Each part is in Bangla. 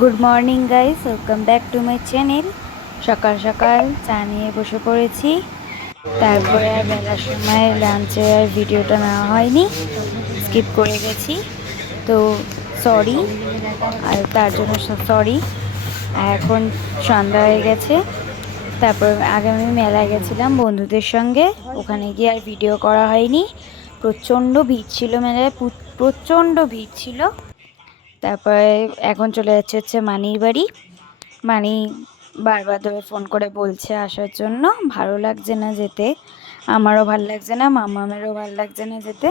Good morning guys, welcome back to my channel. সকাল সকাল চা নিয়ে বসে পড়েছি। তারপরে আর বেলার সময় লাঞ্চের আর ভিডিওটা নেওয়া হয়নি, স্কিপ করে গেছি, তো সরি। আর তার জন্য সরি। আর এখন সন্ধ্যা হয়ে গেছে। তারপর আগে আমি মেলায় গেছিলাম বন্ধুদের সঙ্গে, ওখানে গিয়ে আর ভিডিও করা হয়নি। প্রচণ্ড ভিড় ছিল মেলায়, প্রচণ্ড ভিড় ছিল। তারপরে এখন চলে যাচ্ছে মানির বাড়ি। মানি বারবার ধরে ফোন করে বলছে আসার জন্য, ভালো লাগছে না যেতে। আমারও ভাল লাগছে না, মামামেরও ভাল লাগছে না যেতে,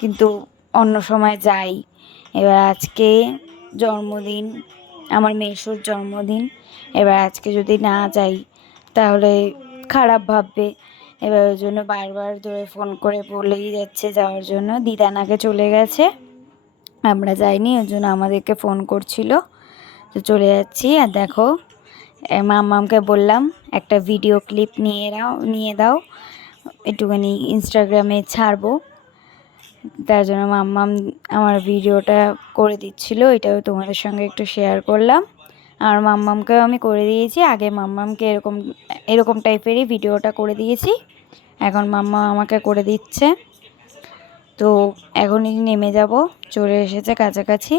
কিন্তু অন্য সময় যাই। এবার আজকে জন্মদিন, আমার মেসোর জন্মদিন। এবার আজকে যদি না যাই তাহলে খারাপ ভাববে। এবার ওই জন্য বারবার ধরে ফোন করে বলেই যাচ্ছে যাওয়ার জন্য। দিদানাকে চলে গেছে, আমরা যাইনি, ওই জন্য আমাদেরকে ফোন করছিল। তো চলে যাচ্ছি। আর দেখো, মাম্মামকে বললাম একটা ভিডিও ক্লিপ নিয়ে দাও, একটুখানি ইনস্টাগ্রামে ছাড়বো। তার জন্য মাম্মাম আমার ভিডিওটা করে দিচ্ছিল, এটাও তোমাদের সঙ্গে একটু শেয়ার করলাম। আর মাম্মামকেও আমি করে দিয়েছি। আগে মাম্মামকে এরকম টাইপেরই ভিডিওটা করে দিয়েছি, এখন মাম্মা আমাকে করে দিচ্ছে। তো এখনই নেমে যাব, চলে এসেছে কাছাকাছি।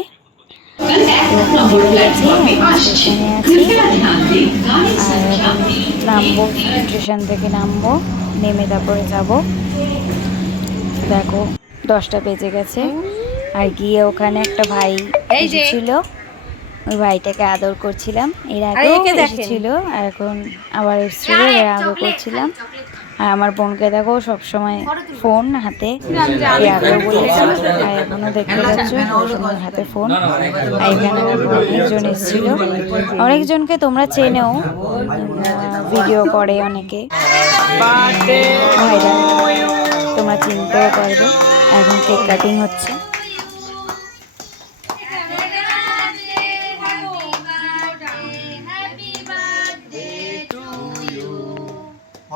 স্টেশনে আছি, আর এখন নামবো, স্টেশন থেকে নামবো, নেমে তারপরে যাব। দেখো 10টা বেজে গেছে। আর গিয়ে ওখানে একটা ভাই এসেছিল, ওই ভাইটাকে আদর করছিলাম। এর আগেও এসেছিল, আর এখন আবার এসেছিল, আদর করছিলাম। আর আমার বোনকে দেখো সবসময় ফোন হাতে, এর আগেও বলেছি আর এখনও দেখতে পাচ্ছ সবসময় হাতে ফোন। আর এখানে অনেকজন এসেছিল, অনেকজনকে তোমরা চেনেও, ভিডিও করে অনেকে ভাইরাল, তোমরা চিনতেও পারবে। এখন কেক কাটিং হচ্ছে।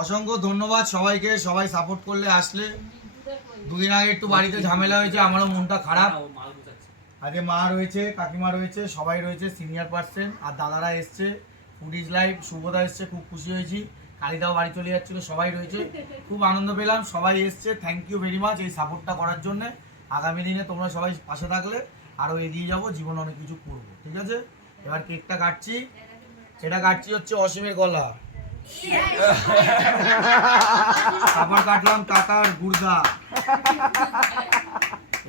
অসংখ্য ধন্যবাদ সবাইকে, সবাই সাপোর্ট করলে আসলে। দুদিন আগে একটু বাড়িতে ঝামেলা হয়েছে, আমারও মনটা খারাপ। আগে মা রয়েছে, কাকিমা রয়েছে, সবাই রয়েছে, সিনিয়র পার্সন, আর দাদারা এসছে, ফুডিজ লাইভ, শুভদা এসছে, খুব খুশি হয়েছি। কালিদাও বাড়ি চলে যাচ্ছিল, সবাই রয়েছে, খুব আনন্দ পেলাম। সবাই এসছে, থ্যাংক ইউ ভেরি মাচ এই সাপোর্টটা করার জন্য। আগামী দিনে তোমরা সবাই পাশে থাকলে আরও এগিয়ে যাবো, জীবনে অনেক কিছু করবো, ঠিক আছে? এবার কেকটা কাটছি। এটা কাটছি হচ্ছে অসীমের গলা। খাবার কাটলাম কাকার গুর্দা,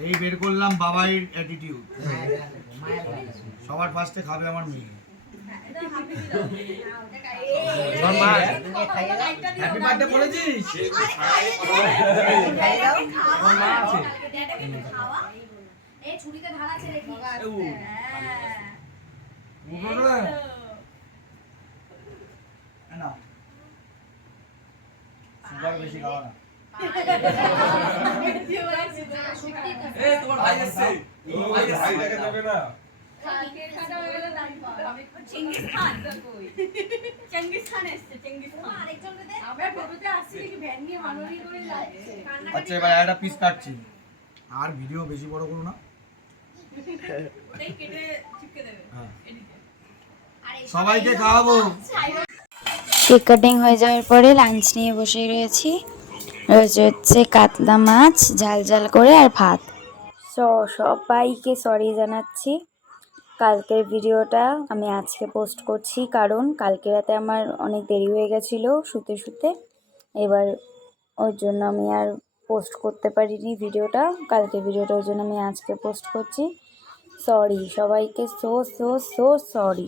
এই বের করলাম বাবাইয়ের অ্যাটিটিউড। সবার ফার্স্টে খাবে আমার মেয়ে। হ্যাপি বার্থডে বলেছিস? সুগার বেশি খাওয়া না। আচ্ছা এবার একটা পিস কাটছি, আর ভিডিও বেশি বড় করো না। সবাইকে খাওয়াবো। কেক কাটিং হয়ে যাওয়ার পরে লাঞ্চ নিয়ে বসে রয়েছি। রয়েছে হচ্ছে কাতলা মাছ ঝাল ঝাল করে আর ভাত। সবাইকে সরি জানাচ্ছি, কালকের ভিডিওটা আমি আজকে পোস্ট করছি, কারণ কালকে রাতে আমার অনেক দেরি হয়ে গেছিলো শুতে শুতে। এবার ওই জন্য আমি আর পোস্ট করতে পারিনি ভিডিওটা, কালকে ভিডিওটা, ওই জন্য আমি আজকে পোস্ট করছি। সরি সবাইকে, সো সো সো সরি।